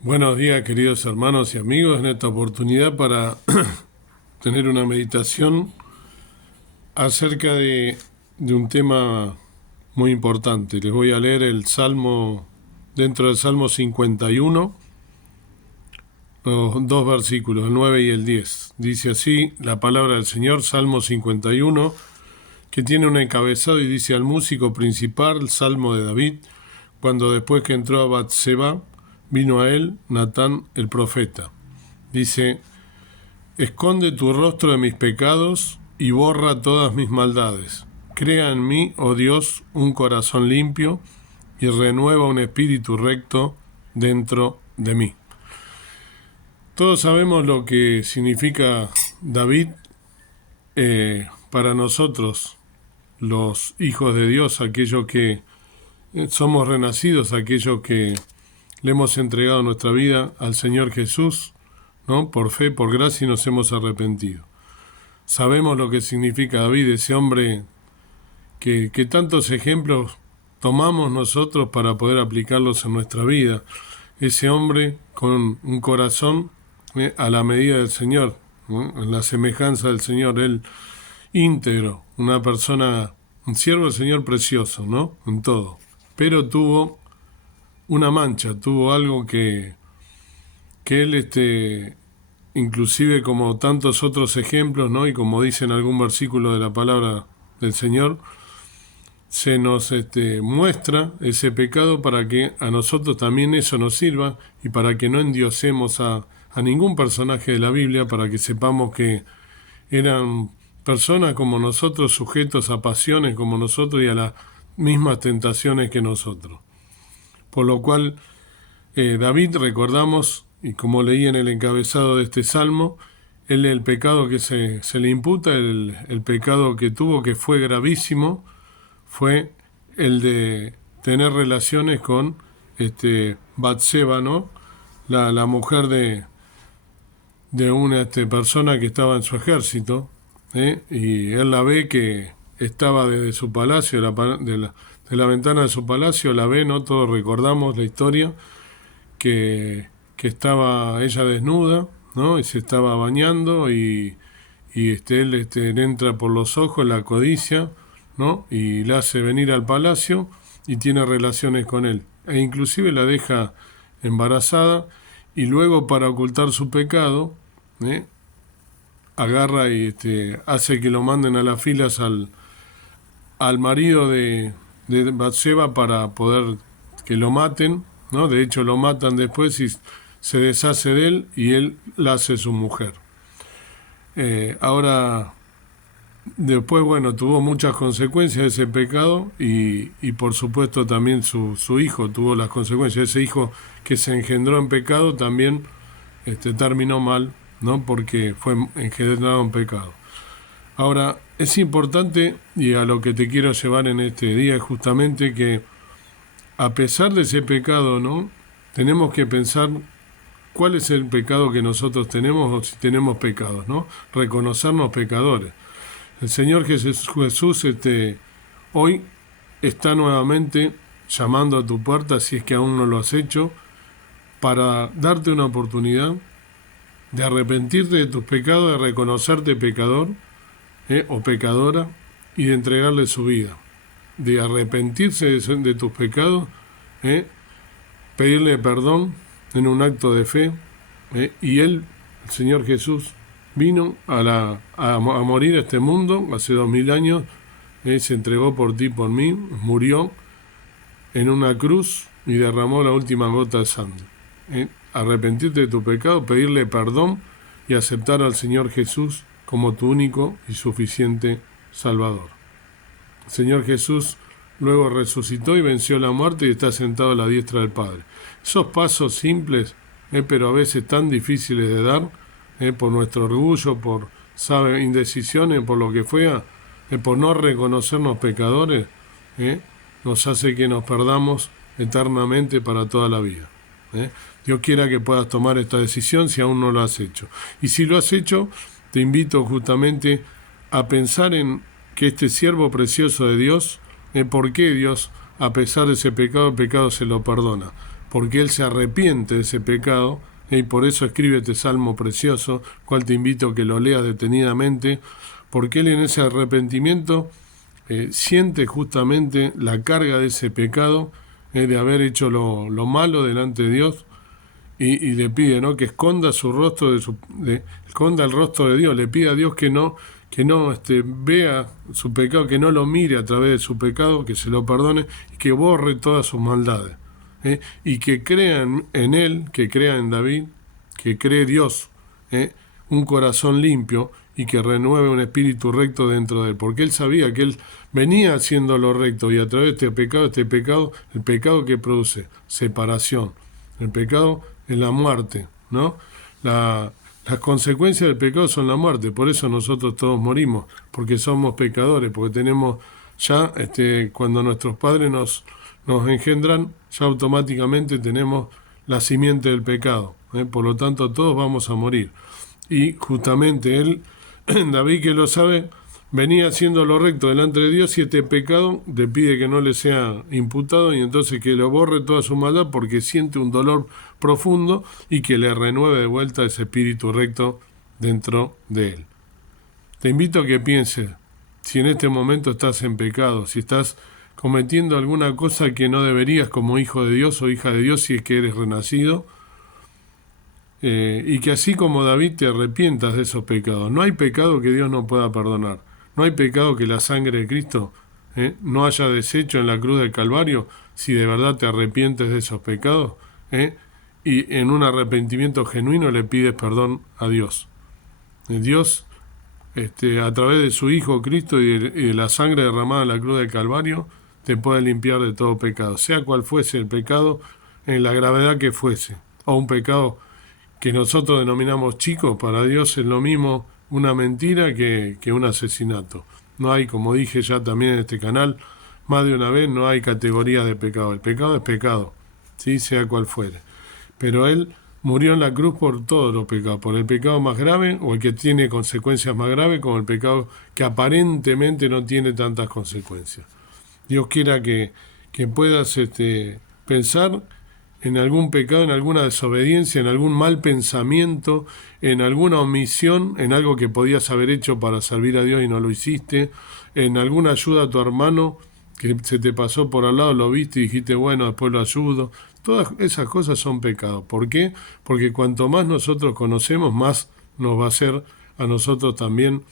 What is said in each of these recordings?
Buenos días, queridos hermanos y amigos, en esta oportunidad para tener una meditación acerca de un tema muy importante. Les voy a leer el Salmo, dentro del Salmo 51, los dos versículos, el 9 y el 10. Dice así la palabra del Señor, Salmo 51, que tiene un encabezado y dice: al músico principal, el Salmo de David, cuando después que entró a Batseba, vino a él Natán el profeta. Dice: esconde tu rostro de mis pecados y borra todas mis maldades. Crea en mí, oh Dios, un corazón limpio y renueva un espíritu recto dentro de mí. Todos sabemos lo que significa David para nosotros, los hijos de Dios, aquellos que somos renacidos, aquellos que le hemos entregado nuestra vida al Señor Jesús, ¿no? Por fe, por gracia, y nos hemos arrepentido. Sabemos lo que significa David, ese hombre que tantos ejemplos tomamos nosotros para poder aplicarlos en nuestra vida. Ese hombre con un corazón a la medida del Señor, ¿no? En la semejanza del Señor, él íntegro, una persona, un siervo del Señor precioso, ¿no? En todo. Pero tuvo una mancha, tuvo algo que él, inclusive como tantos otros ejemplos, ¿no? Y como dice en algún versículo de la palabra del Señor, se nos muestra ese pecado para que a nosotros también eso nos sirva y para que no endiosemos a ningún personaje de la Biblia, para que sepamos que eran personas como nosotros, sujetos a pasiones como nosotros y a las mismas tentaciones que nosotros. Por lo cual, David, recordamos, y como leí en el encabezado de este salmo, el pecado que se le imputa, el pecado que tuvo, que fue gravísimo, fue el de tener relaciones con Batseba, ¿no? La mujer de una persona que estaba en su ejército, y él la ve que estaba desde su palacio, de la ventana de su palacio, la ve, ¿no? Todos recordamos la historia, que estaba ella desnuda, ¿no? Y se estaba bañando y él le entra por los ojos la codicia, ¿no? Y la hace venir al palacio y tiene relaciones con él. E inclusive la deja embarazada y luego, para ocultar su pecado, agarra y hace que lo manden a las filas al marido de Batseba para poder que lo maten, ¿no? De hecho lo matan después y se deshace de él y él la hace su mujer. Ahora, después, bueno, tuvo muchas consecuencias ese pecado y por supuesto también su hijo tuvo las consecuencias. Ese hijo que se engendró en pecado también terminó mal, ¿no? Porque fue engendrado en pecado. Ahora, es importante, y a lo que te quiero llevar en este día, es justamente que a pesar de ese pecado, ¿no? Tenemos que pensar cuál es el pecado que nosotros tenemos, o si tenemos pecados, ¿no? Reconocernos pecadores. El Señor Jesús hoy está nuevamente llamando a tu puerta, si es que aún no lo has hecho, para darte una oportunidad de arrepentirte de tus pecados, de reconocerte pecador o pecadora y de entregarle su vida, de arrepentirse de tus pecados, pedirle perdón en un acto de fe, y Él, el Señor Jesús, vino a morir a este mundo hace 2000 años, se entregó por ti, por mí, murió en una cruz y derramó la última gota de sangre. Arrepentirte de tu pecado, pedirle perdón y aceptar al Señor Jesús como tu único y suficiente Salvador. El Señor Jesús luego resucitó y venció la muerte y está sentado a la diestra del Padre. Esos pasos simples, pero a veces tan difíciles de dar, por nuestro orgullo, por indecisiones, por lo que fuera, por no reconocernos pecadores, nos hace que nos perdamos eternamente para toda la vida. Dios quiera que puedas tomar esta decisión si aún no lo has hecho. Y si lo has hecho, te invito justamente a pensar en que este siervo precioso de Dios, ¿por qué Dios, a pesar de ese pecado, el pecado se lo perdona? porque él se arrepiente de ese pecado, y por eso escribe este salmo precioso, cual te invito a que lo leas detenidamente, porque él en ese arrepentimiento siente justamente la carga de ese pecado, de haber hecho lo malo delante de Dios, y le pide, ¿no?, que esconda su rostro esconda el rostro de Dios, le pide a Dios que no vea su pecado, que no lo mire a través de su pecado, que se lo perdone y que borre todas sus maldades, y que crean en él, que crea en David, que cree Dios, un corazón limpio, y que renueve un espíritu recto dentro de él, porque él sabía que él venía haciendo lo recto, y a través de el pecado que produce separación, el pecado es la muerte, ¿no? Las consecuencias del pecado son la muerte, por eso nosotros todos morimos, porque somos pecadores, porque tenemos ya, cuando nuestros padres nos engendran, ya automáticamente tenemos la simiente del pecado, por lo tanto todos vamos a morir. Y justamente él, David, que lo sabe, venía haciendo lo recto delante de Dios, y este pecado le pide que no le sea imputado, y entonces que lo borre toda su maldad, porque siente un dolor profundo, y que le renueve de vuelta ese espíritu recto dentro de él. Te invito a que pienses, si en este momento estás en pecado, si estás cometiendo alguna cosa que no deberías como hijo de Dios o hija de Dios, si es que eres renacido, y que así como David te arrepientas de esos pecados. No hay pecado que Dios no pueda perdonar. No hay pecado que la sangre de Cristo no haya deshecho en la cruz del Calvario, si de verdad te arrepientes de esos pecados, y en un arrepentimiento genuino le pides perdón a Dios. Dios, a través de su Hijo Cristo y de la sangre derramada en la cruz del Calvario, te puede limpiar de todo pecado, sea cual fuese el pecado, en la gravedad que fuese, o un pecado que nosotros denominamos chico, para Dios es lo mismo una mentira que un asesinato. No hay, como dije ya también en este canal, más de una vez, no hay categorías de pecado. El pecado es pecado, ¿sí?, sea cual fuere. Pero Él murió en la cruz por todos los pecados, por el pecado más grave, o el que tiene consecuencias más graves, como el pecado que aparentemente no tiene tantas consecuencias. Dios quiera que puedas pensar en algún pecado, en alguna desobediencia, en algún mal pensamiento, en alguna omisión, en algo que podías haber hecho para servir a Dios y no lo hiciste, en alguna ayuda a tu hermano que se te pasó por al lado, lo viste y dijiste, bueno, después lo ayudo. Todas esas cosas son pecados. ¿Por qué? Porque cuanto más nosotros conocemos, más nos va a ser a nosotros también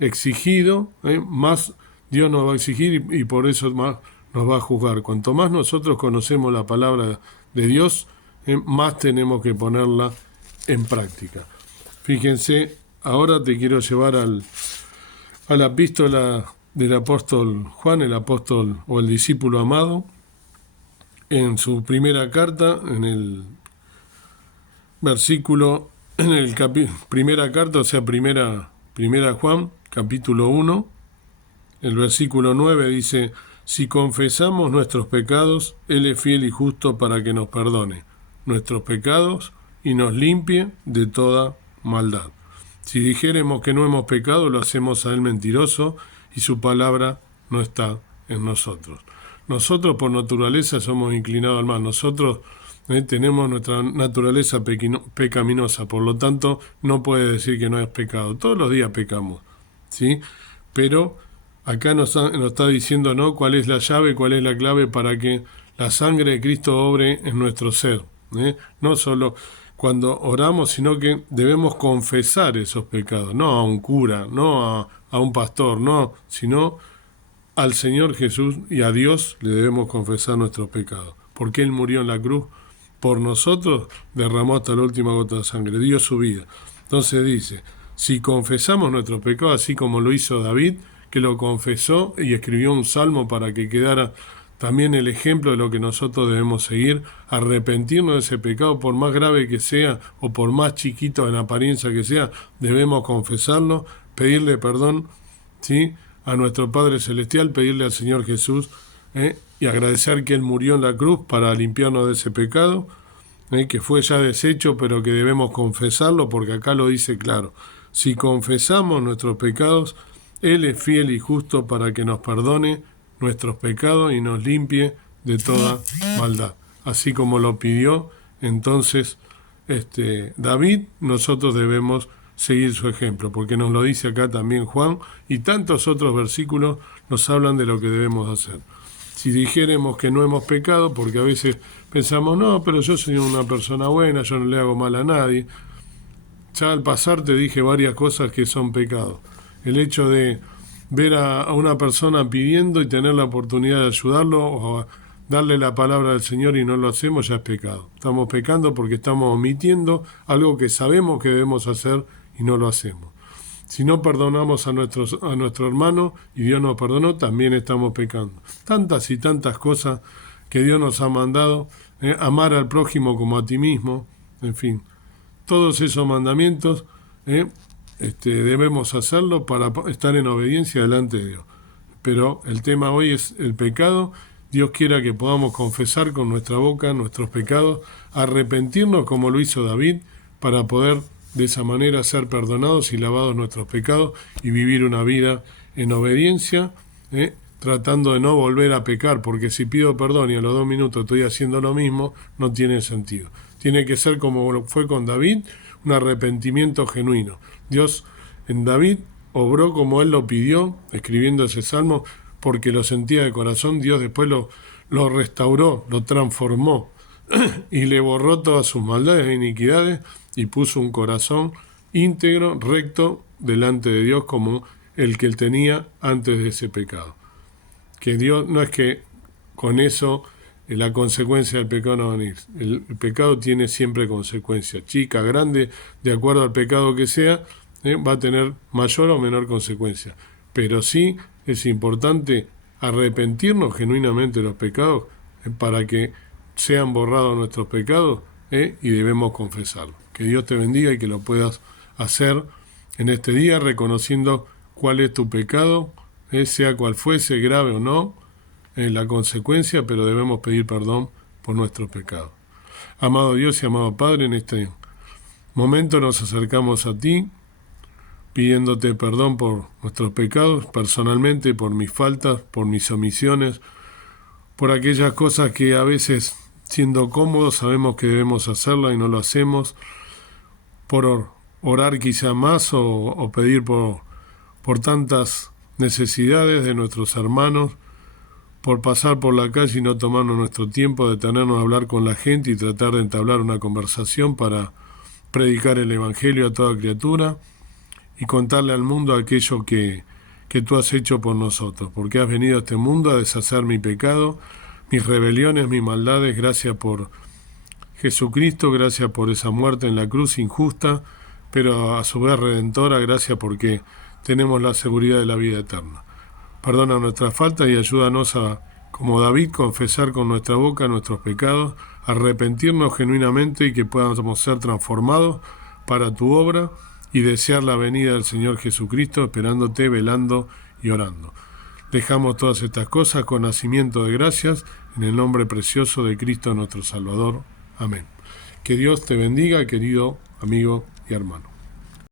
exigido, más Dios nos va a exigir, y por eso más nos va a juzgar. Cuanto más nosotros conocemos la palabra de Dios, más tenemos que ponerla en práctica. Fíjense, ahora te quiero llevar a la epístola del apóstol Juan, el apóstol o el discípulo amado, en su primera carta, en el versículo, primera carta, o sea, primera Juan, capítulo 1, el versículo 9 dice: si confesamos nuestros pecados, Él es fiel y justo para que nos perdone nuestros pecados y nos limpie de toda maldad. Si dijéremos que no hemos pecado, lo hacemos a Él mentiroso, y su palabra no está en nosotros. Nosotros por naturaleza somos inclinados al mal. Nosotros tenemos nuestra naturaleza pecaminosa, por lo tanto no puede decir que no es pecado. Todos los días pecamos, ¿sí? Pero acá nos está diciendo, ¿no?, cuál es la llave, cuál es la clave para que la sangre de Cristo obre en nuestro ser. No solo cuando oramos, sino que debemos confesar esos pecados, no a un cura, no a un pastor, no, sino al Señor Jesús, y a Dios le debemos confesar nuestros pecados, porque Él murió en la cruz por nosotros, derramó hasta la última gota de sangre, dio su vida. Entonces dice, si confesamos nuestros pecados, así como lo hizo David, que lo confesó y escribió un salmo para que quedara también el ejemplo de lo que nosotros debemos seguir, arrepentirnos de ese pecado, por más grave que sea o por más chiquito en apariencia que sea, debemos confesarlo, pedirle perdón, ¿sí?, a nuestro Padre Celestial, pedirle al Señor Jesús, y agradecer que Él murió en la cruz para limpiarnos de ese pecado, que fue ya deshecho, pero que debemos confesarlo, porque acá lo dice claro: si confesamos nuestros pecados, Él es fiel y justo para que nos perdone nuestros pecados y nos limpie de toda maldad. así como lo pidió entonces David, nosotros debemos seguir su ejemplo, porque nos lo dice acá también Juan, y tantos otros versículos nos hablan de lo que debemos hacer. Si dijéramos que no hemos pecado, porque a veces pensamos, no, pero yo soy una persona buena, yo no le hago mal a nadie. Ya al pasar te dije varias cosas que son pecados. El hecho de ver a una persona pidiendo y tener la oportunidad de ayudarlo o darle la palabra del Señor y no lo hacemos, ya es pecado. Estamos pecando porque estamos omitiendo algo que sabemos que debemos hacer y no lo hacemos. Si no perdonamos a nuestro hermano y Dios nos perdonó, también estamos pecando. Tantas y tantas cosas que Dios nos ha mandado, amar al prójimo como a ti mismo, en fin. Todos esos mandamientos debemos hacerlo para estar en obediencia delante de Dios. Pero el tema hoy es el pecado. Dios quiera que podamos confesar con nuestra boca nuestros pecados, arrepentirnos como lo hizo David, para poder de esa manera ser perdonados y lavados nuestros pecados y vivir una vida en obediencia, tratando de no volver a pecar, porque si pido perdón y a los 2 minutos estoy haciendo lo mismo, no tiene sentido. Tiene que ser como fue con David, un arrepentimiento genuino. Dios en David obró como él lo pidió, escribiendo ese salmo, porque lo sentía de corazón. Dios después lo restauró, lo transformó y le borró todas sus maldades e iniquidades y puso un corazón íntegro, recto, delante de Dios como el que él tenía antes de ese pecado. Que Dios, no es que con eso la consecuencia del pecado no va a venir. El pecado tiene siempre consecuencias, chica, grande, de acuerdo al pecado que sea, va a tener mayor o menor consecuencia. Pero sí es importante arrepentirnos genuinamente de los pecados para que sean borrados nuestros pecados y debemos confesarlo. Que Dios te bendiga y que lo puedas hacer en este día reconociendo cuál es tu pecado, sea cual fuese, grave o no, la consecuencia, pero debemos pedir perdón por nuestros pecados. Amado Dios y amado Padre, en este momento nos acercamos a ti, pidiéndote perdón por nuestros pecados, personalmente, por mis faltas, por mis omisiones, por aquellas cosas que a veces, siendo cómodos, sabemos que debemos hacerlas y no lo hacemos, por orar quizá más o pedir por tantas necesidades de nuestros hermanos, por pasar por la calle y no tomarnos nuestro tiempo, detenernos a hablar con la gente y tratar de entablar una conversación para predicar el Evangelio a toda criatura y contarle al mundo aquello que tú has hecho por nosotros, porque has venido a este mundo a deshacer mi pecado, mis rebeliones, mis maldades. Gracias por Jesucristo, gracias por esa muerte en la cruz injusta, pero a su vez redentora. Gracias porque tenemos la seguridad de la vida eterna. Perdona nuestras faltas y ayúdanos a, como David, confesar con nuestra boca nuestros pecados, arrepentirnos genuinamente y que podamos ser transformados para tu obra y desear la venida del Señor Jesucristo, esperándote, velando y orando. Dejamos todas estas cosas con nacimiento de gracias en el nombre precioso de Cristo nuestro Salvador. Amén. Que Dios te bendiga, querido amigo y hermano.